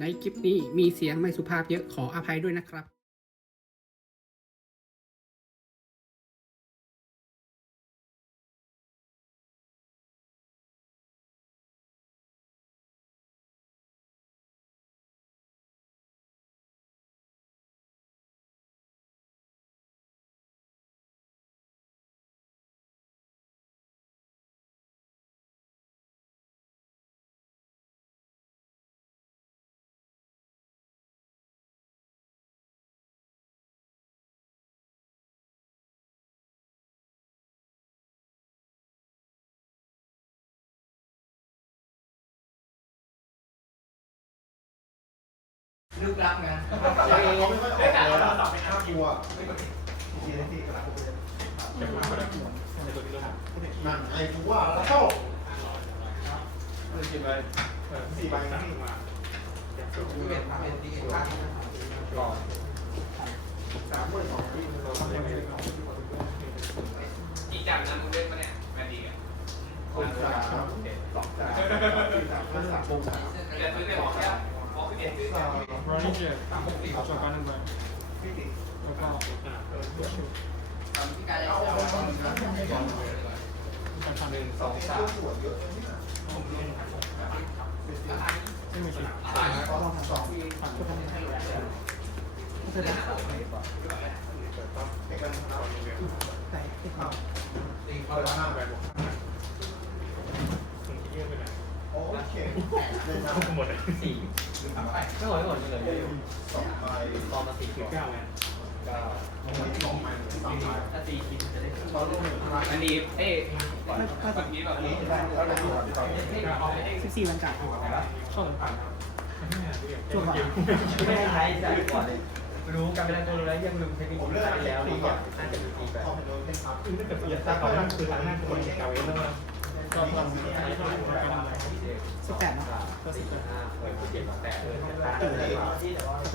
ในคลิปนี้มีเสียงไม่สุภาพเยอะขออภัยด้วยนะครับลึกลับไงเขาไม่ค่อยออกเลยเราไม่น่ากลัวทีนี้ที่กระดาษนั่นไอ้กูว่าแล้วเข้าเลยกี่ใบ4 ใบนะพี่ก่อน32,000ที่เราทำได้ไม่ได้กี่จังนะมึงเล่นมาเนี่ยแมนดีอ่ะคน3 2 3 4 3 5 3 6 จะซื้อได้บอกแค่บอกคือเด็ดซื้อ ร้อยยี่สิบจบการหนึ่งใบแล้วก็ ที่การจะ เอา เอา เอา เอา การทำ 1 2 3ส่วนเยอะไม่มีสิทธิ์ ก็ลองทำ2ที่ ผ่าน เอกมันเอาตีเขาละ5 ใบบวกโอเคเล่นน้ำหมดเลย4ไม่หมดไปเลย 2 ใบ ตอนมา4 9ไง 2 ใบ3 ใบ ถ้า4คิดจะได้ เขาลงแมนดีเอ๊ะแบบนี้แบบนี้ แล้วได้ที่ต่อ14 วันจ่าย เข้าผ่าน จวดว่ะ ไม่ได้ใช้จ่ายก่อนเลยรู้กันไปแล้วก็รู้แล้วยังลืมเทคนิคใช้แล้วนี่ก่อนน่าจะมีแบบ เข้าไปโดนเล่นครับ ถ้าเกิดอย่าตาก่อนนั่นคือทางหน้าคนเก่าเองแล้วก็ลองใช้เท่าไหร่ก็ได้ 18เนาะ ก็4 5 7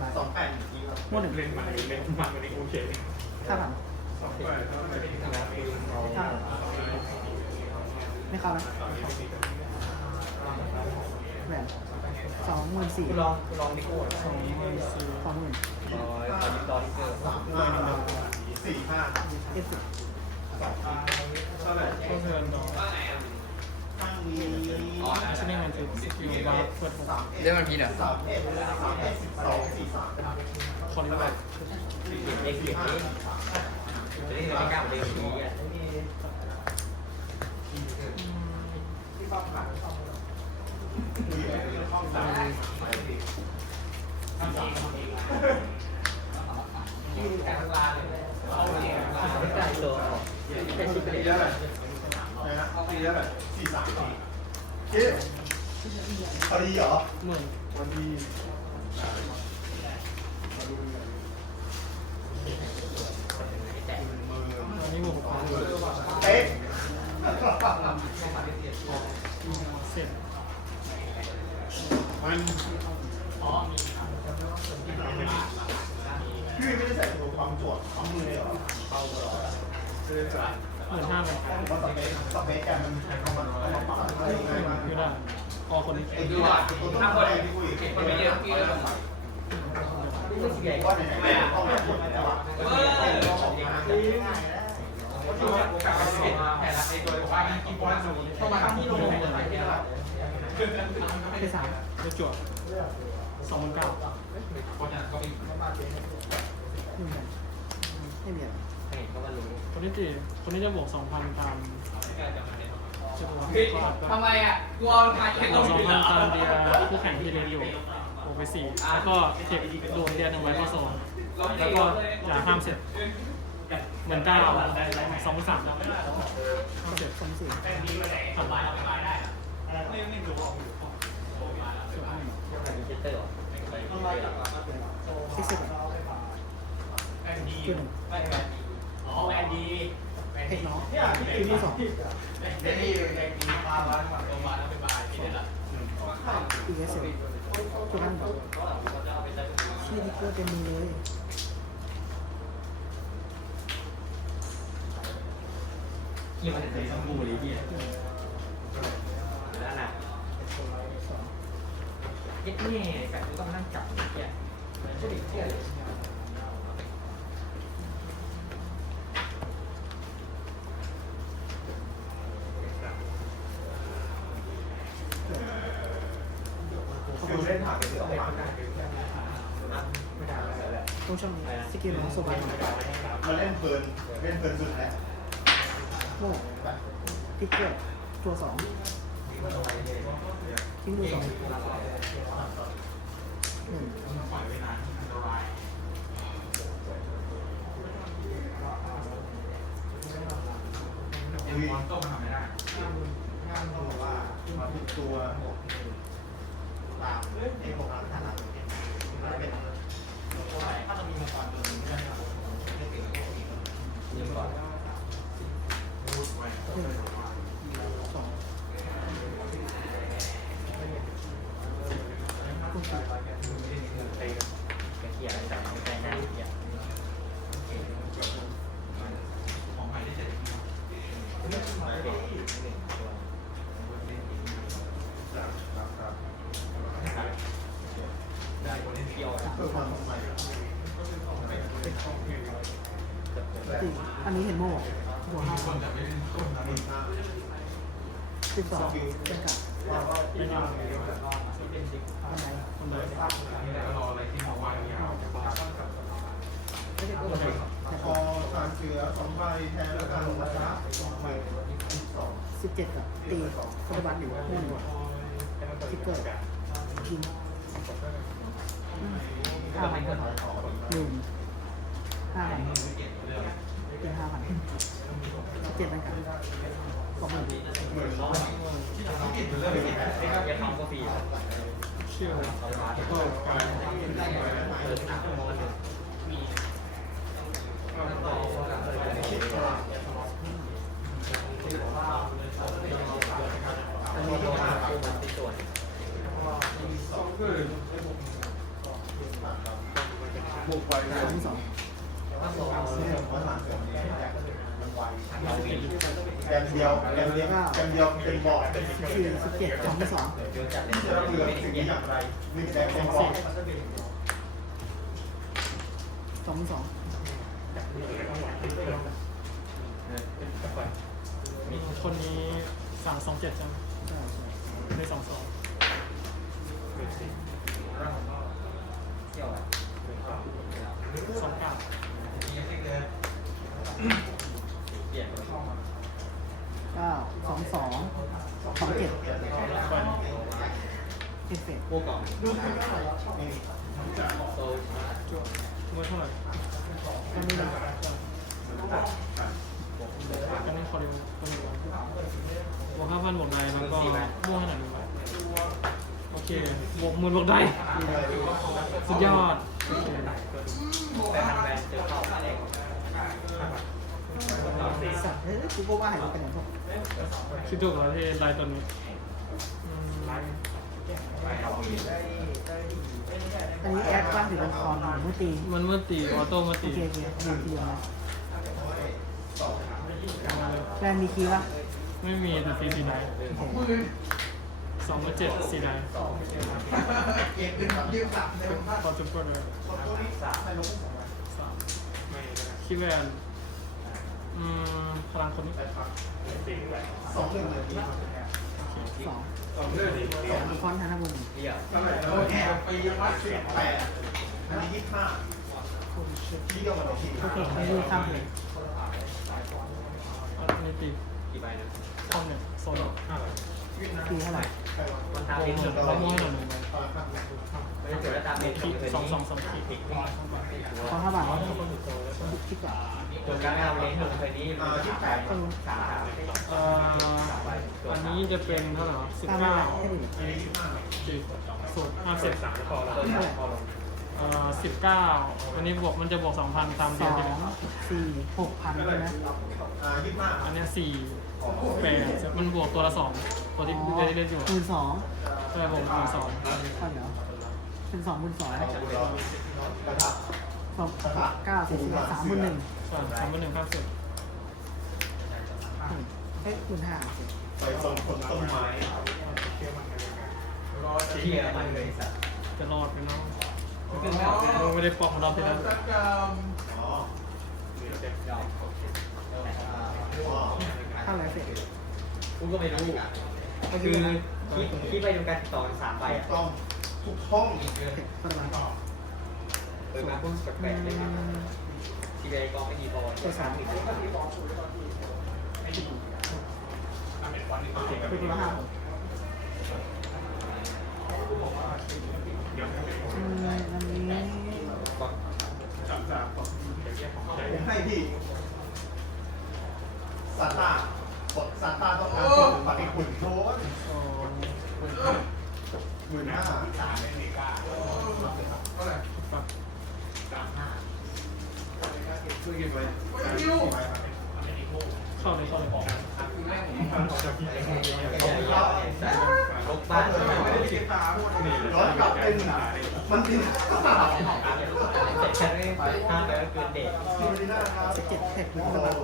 8 2 8ทีครับ หมดหนึ่ง เล่นมาเล่นมาวันนี้โอเค 5,000ไม่เข้านะแหวน24,000 คุณลองดิโก้ 20,000 ตอนนี้ตอนนี้เกิด 3 5 4 5 เอส เท่าไหร่ ก็เงินดอก ว่าไงอ่ะ ข้างนี้ ชนิดมันคืออยู่ว่าเปิด เล่นมันพีเนี่ย 3 1 3 1 12 4 3 คนละแบบ เอ็กซ์เอ็กซ์นี้จะได้ไม่กล้าเล่นนี้อ่ะ ที่ฟ้าผ่าห้องได้ตัวแค่ชิปไป ตี เลย แล้วแบบนะตีแล้วแบบ4 3 4เจ๊พอดีเหรอ หมื่น วันดีมือ ตอนนี้หมดความ เอ๊ะ เสร็จ มันพี่ไม่ได้ใส่ตัวความจวดความมือเลยเหรอเอาตลอด15,000ผมว่าสเปคแกมันเอามาปรับอะไรง่ายมาก คือได้พอคน ไอ้ดูอ่ะตัวต้นคนที่คุย มันมีเยอะพี่เลย ไม่ใช่ใหญ่ ว่าไหนไม่ต้องมาจวดแล้วอ่ะต้องออกมาที่3ได้จวด29,000ไม่มีอะไร เห็นก็มารู้ คนที่จะบวก 2,000 ตาม ทำไมอ่ะกลัวทายแค่ บ ตัว วก นี้เหรอ 2,000 ตามเดียคู่แข่งที่เรียนอยู่บวกไป4แล้วก็เทคโดนเดียนไว้เข้าโซนแล้วก็อย่าห้ามเสร็จเหมือน9 2 3ห้ามเสร็จ 24,000 ผ่าน มีเจเตอร์ 60จุดหนึ่ง อ๋อแมนดี เทคน้องทีมที่2 แมนดีแมนดีมาบ้านมาตรงมาแล้วเป็นบายที่นี่แหละ อีเอสเอลจุดนั้นที่ดิเกอร์เต็มมือเลย ที่มันเป็นสมูเลยพี่นั่นน่ะ เย็ดนี่แบบกูต้องนั่งจับเนี่ยก็ดิเที่ยเลย คือเล่นผ่านไปเสือผ่าน ต้องช่องนี้สกิลของโซบะ มาเล่นเพลินสุดแล้ว โม่ติ๊กเกอร์ตัวสองทิ้งดูสองหนึ่ง อุ้ยต้องมาทำไม่ได้งานบอกว่ามาถึงตัวตามไอ้พวกร้านอาหารเป็นถ้าจะมีมังกรตัวนึงได้ครับไม่ติดยังก่อน สองคุณสี่ เที่ยอะไรแต่ไม่ใจง่ายเที่ย ของใหม่ได้เสร็จ ได้คนเล่นเที่ยว เพื่อความใหม่ สี่อันนี้เห็นโม่หัวห้าพัน 12เป็นกับ ไม่ได้ อันไหน คนใด รออะไรที่มาว่าอย่างเงี้ย ไม่ได้ก็เลยแต่ พอทานเสือ2 ใบแทนแล้วกันนะครับ2 ใบ 17กับตีปฏิบัติอยู่1ทิกเกอร์ยิง5,000 ก็ไม่เกิน 1 5,000เป็น5,000 17เป็นกับ20,000 อย่าทำก็ฟรี เชื่อ อันนี้ก็มาคู่มันที่ส่วน บุกไปนะ 2 เสือว่าทานเสือมันไวแกมเดียวเป็นบอร์ด 4 17 2 เดี๋ยวจัดเล่น จะเลือกสิ่งนี้อย่างไร1แดงเป็นบอร์ด 2 2 คนนี้327ใช่ไหมได้22 เที่ยวอ่ะ 29 เปลี่ยน 9 2 2 2 7 เอฟเฟกต์ พวกกล่องโซ เมื่อเท่าไหร่ อันนี้นะ อันนี้ขอดูตัวหนึ่งวันบวก5,000บวกใดแล้วก็ม่วงขนาด1ใบโอเคบวก10,000บวกใดสุดยอดโอเค ไปทำแบรนด์เจอเข้า สัตว์เฮ้ยกูก็ว่าหายไปไหนพวก คิดถูกแล้วที่ลายตัวนี้ไปเอา อันนี้แอดว่าถือเป็นคอนเมื่อตี มันเมื่อตีออโต้มา โอ ตี เคโอเคอันนี้ทีเดียวนะแฟนมีคีย์ป่ะ ไม่มีแต่ตีสีไหน โอเค 2 7สีไหน เก็บเป็นแบบยืม3ในวัน พอจุ๊บก็เลย ตัวนี้3ในลง 3คิดแวนพลังคนนี้ 2 1เลยดี 2 2คอนธนบุญ เที่ยว โอเคปีละ18อันนี้25ที่เดียวกันที่ โอเคไม่รู้ข้ามเลย อันนี้ตี กี่ใบนะ ข้อหนึ่งโซน5 ตีเท่าไหร่ วันทางเล่นหนึ่ง แล้วม่วงหนึ่งใบ ไม่ได้จดแล้วตามเล่น ขีด คืน 2 นี้ 2 2ขีด คอน5 บาทคิดก่อน จดการเอาเล่นหนึ่งคืนนี้ 28 เออ อันนี้จะเป็นเท่าไหร่วะ ตามมาให้ดู อันนี้25 สูตร53พอแล้ว19อันนี้บวกมันจะบวก 2,000 ตามเดือนที่แล้ว 2 4 6,000ใช่ไหม 25 อันนี้4 8มันบวกตัวละ2ตัวที่เล่นอยู่ 12,000 ใช่ผมคูณ2 ข้อเดียวเป็น22,000 2 9 4 3,000 1 ใช่3,150 เฮ้ยคูณ5 ไปส่งคนต้นไม้ เที่ยมันเลยสัตว์ จะรอดไหมเนาะไม่ได้ปอกของเราไปแล้ว อ๋อ ข้างไรเสร็จ กูก็ไม่รู้ก็คือคิดไปดูการติดต่อ3ใบ ถูก อ่ะ ต้องทุกห้อง ประมาณ มาพุ่งแปลกๆเลยครับทีใดกองไม่ดีพอตัว3อีก คือตัวละ5อันนี้ ผมให้พี่ซาต้าซาต้าต้องการปฏิขุนโดน15,000 เข้าเลยเข้าเลย ลบบ้าน ย้อนกลับเป็นมันดิน แต่ฉันไม่ห้ามไปก็เกินเด็ก ที่มันดินนะครับ เจ็ดแท็ก โอ้ แล้ว โห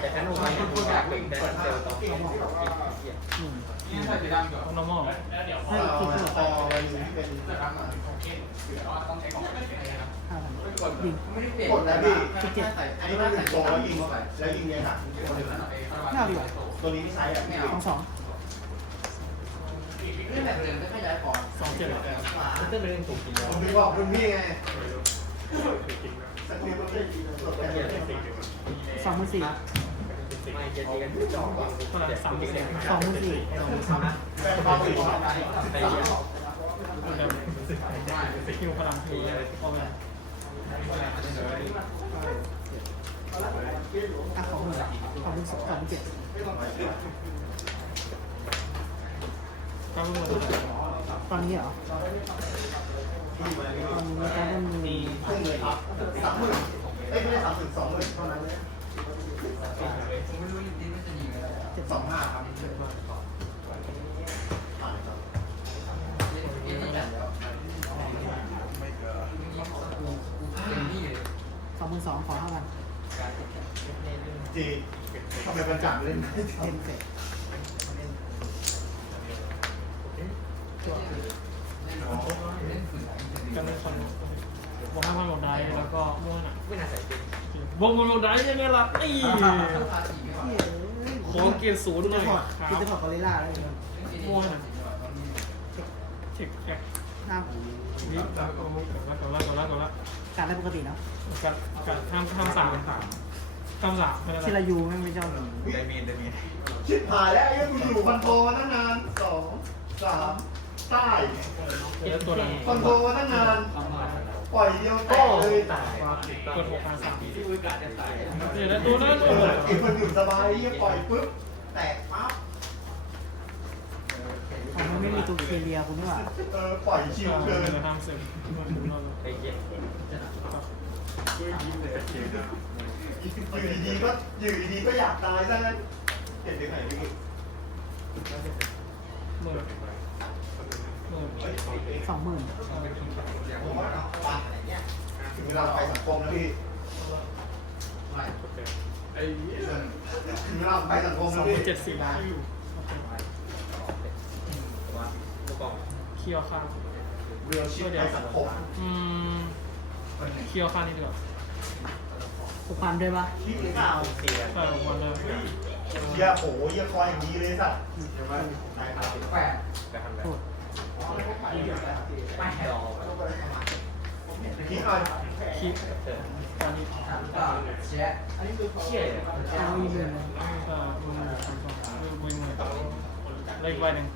แต่ฉันรู้ว่าคุณอยากเป็นแต่เซลล์ต้อง ต้อง normal ให้กี่ตัว พอวันนี้เป็น 5,000ยิง กดแล้วพี่อันนี้มันถึงโตแล้วยิงแล้วยิงยังไง ไม่เอาดีกว่า ตัวนี้ใช้แบบไม่เอา 2 27 มันต้องเป็นถูกจริง ผมถึงบอกคุณพี่ไงสักนิดมันไม่ 2 24 ไม่เจดีกันจอกว่า เท่าไหร่30 2 24 แปลงความผิด ไปเยอะ คิวพลังคิวเอาไป ของมึง2 7 ก็ไม่หมด ตอนนี้เหรอตอนนี้การต้องมี พุ่งเลยครับ30,000ไม่ได้30,000 20,000เท่านั้นเลย25,000ครับผ่านครับ 22,000ขอ5,000 จีทำไมประจักษ์เล่น เทนเสร็จ กันเป็นคนวงให้มันหมดได้แล้วก็ม้วนอ่ะ ไม่น่าใส่เป็น วงมันหมดได้ยังไงล่ะนี่ขอเกียรติศูนย์หน่อย คือจะถอดกอริล่าแล้ว ม้วนอ่ะเช็คแอค ห้าม นี่ก่อนละ การได้ปกติเนาะ กันห้าม3ไม่ได้ ชิรายูไม่ชอบ ชิบหายแล้วไอ้กูอยู่คอนโทรมาตั้งนาน2 3ใต้ เยอะตัวนั้น คอนโทรมาตั้งนานปล่อยเดียวแตกเลย กด6 5 3เดี๋ยวตัวนั้น ไอ้คนอยู่สบายยี่ปล่อยปุ๊บแตกปั๊บ ของมันไม่มีตัวเคเลียคุณนี่หว่า ปล่อยชิวเกิน ห้ามเสร็จ ไปเย็บ อยู่ดีๆก็อยากตายซะงั้นเห็นได้ไงพี่ หมื่น 20,000 ถึงเวลาไปสังคมแล้วพี่ถึงเวลาไปสังคมแล้วพี่ 274 บาท ว่าตัวกอง เคียวข้าง เรียวชิปไปสังคม เคียวข้างนี่ดีกว่า 6,000ด้วยปะ คิดหรือเปล่า ใช่ผมมาเลย เยี่ยโหเยี่ยคอยอย่างนี้เลยสัตว์ โทษ ไม่รอ คิดหน่อย คิดตอนนี้ เชี่ย เอาอีกหมื่น มือเลขใบหนึ่ง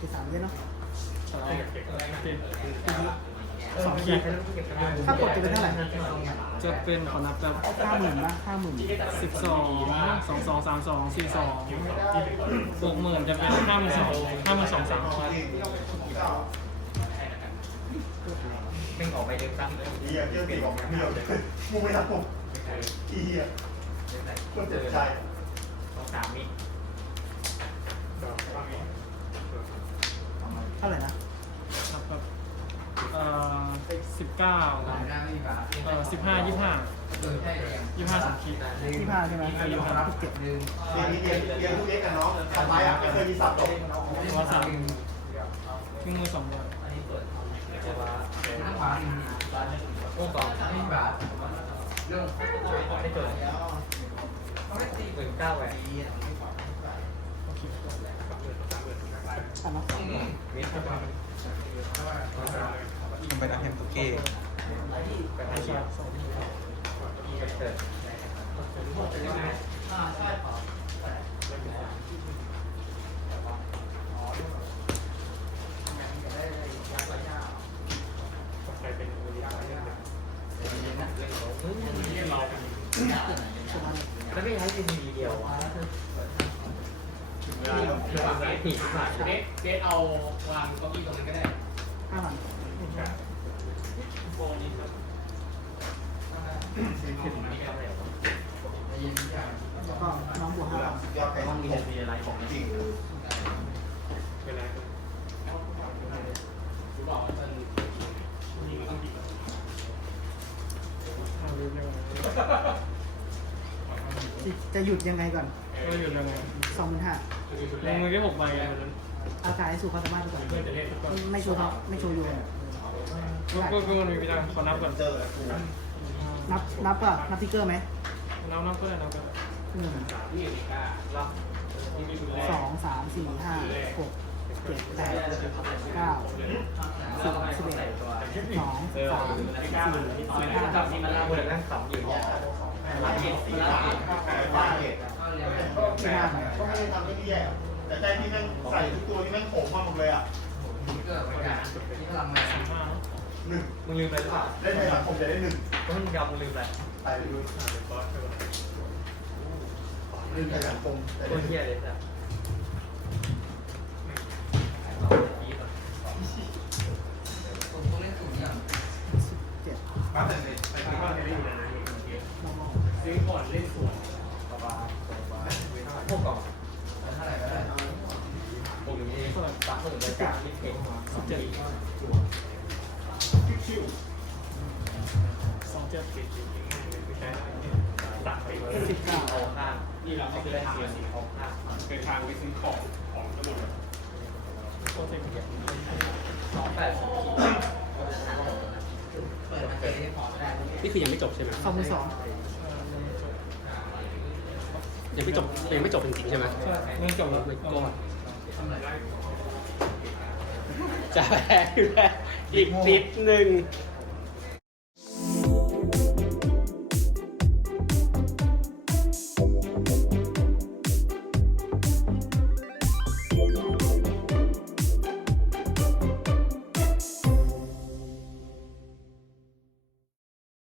คือ3ด้วยเนาะ 2 ขีด ถ้ากดจะเป็นเท่าไหร่ จะเป็นขอนับแบบ 50,000ป่ะ50,000 60,000 จะเป็น52,000 3 ไม่ออกไปเดิมซ้ำ เยี่ยเยี่ยตีบอกเยี่ยมึงไม่ทำผมอีเยี่ยก็เจ็บใจ ต้อง3มิ เท่าไหร่นะ ครับแบบ19 15 25 25 3ขีด 25ใช่ไหม17 เรียนทุกเอ็กกันน้องต่อไปอ่ะไม่เคยมีสับตก ตัว3ทิ้งมือ2ใบ โอ้ก่อนบาทเรื่องไม่เกิด19แหวน อ่ะเนาะ มันเป็นอาเทมตุกเก้ 5ขีด เกิด แล้วไม่ใช้เป็นดีเดียววะผีผ่าน เบสเอาวางเก้าอี้ตรงนั้นก็ได้ 5,000แล้วก็น้องบวก5,000 ยอดไปห้องนี้มีอะไรของจริง จะหยุดยังไงก่อน ก็อยู่ยังไง 25,000 ลงมือแค่6ใบเลยวันนั้น เอากายสู่ความสามารถไปก่อนไม่โชว์ท็อปไม่โชว์โยน ก็มันมีไปได้ขอนับก่อน เจอกู นับป่ะนับทิกเกอร์ไหม นับก็ได้นับก็ได้ 1 2 3 4 5 6 7 8 9 10 11 2 3 4 5 ที่มันเปิดนั่งขำอยู่เนี่ย บ้าเหตุก็ไม่ได้ทำที่แย่แต่ใจที่แม่งใส่ทุกตัวที่แม่งโผล่มาหมดเลยอ่ะ 1 มึงลืมอะไรหรือเปล่า เล่นในสังคมจะได้1 ก็มึงยอมมึงลืมอะไร ไปเลยดูเล่นในสังคมแต่ ตัว ได้ เหี้ยเลยจ้ะ 17 บ้านแต่ไปที่บ้านไม่ได้อยู่ในนั้นซื้อก่อนเล่นสวน พวกกล่องผมมีตักผมในการที่เก่งมา ชิว ตัดไปเลย 19 เอาข้าง นี่เราไม่เคยทำเลย เอาข้าง เป็นทางไปซื้อของทั้งหมด นี่คือยังไม่จบใช่ไหม ยังไม่จบยังไม่จบจริงๆใช่ไหม มึงจบแล้ว ไม่ก้อนจะแพ้อยู่แล้วอีกนิดนึง ๆ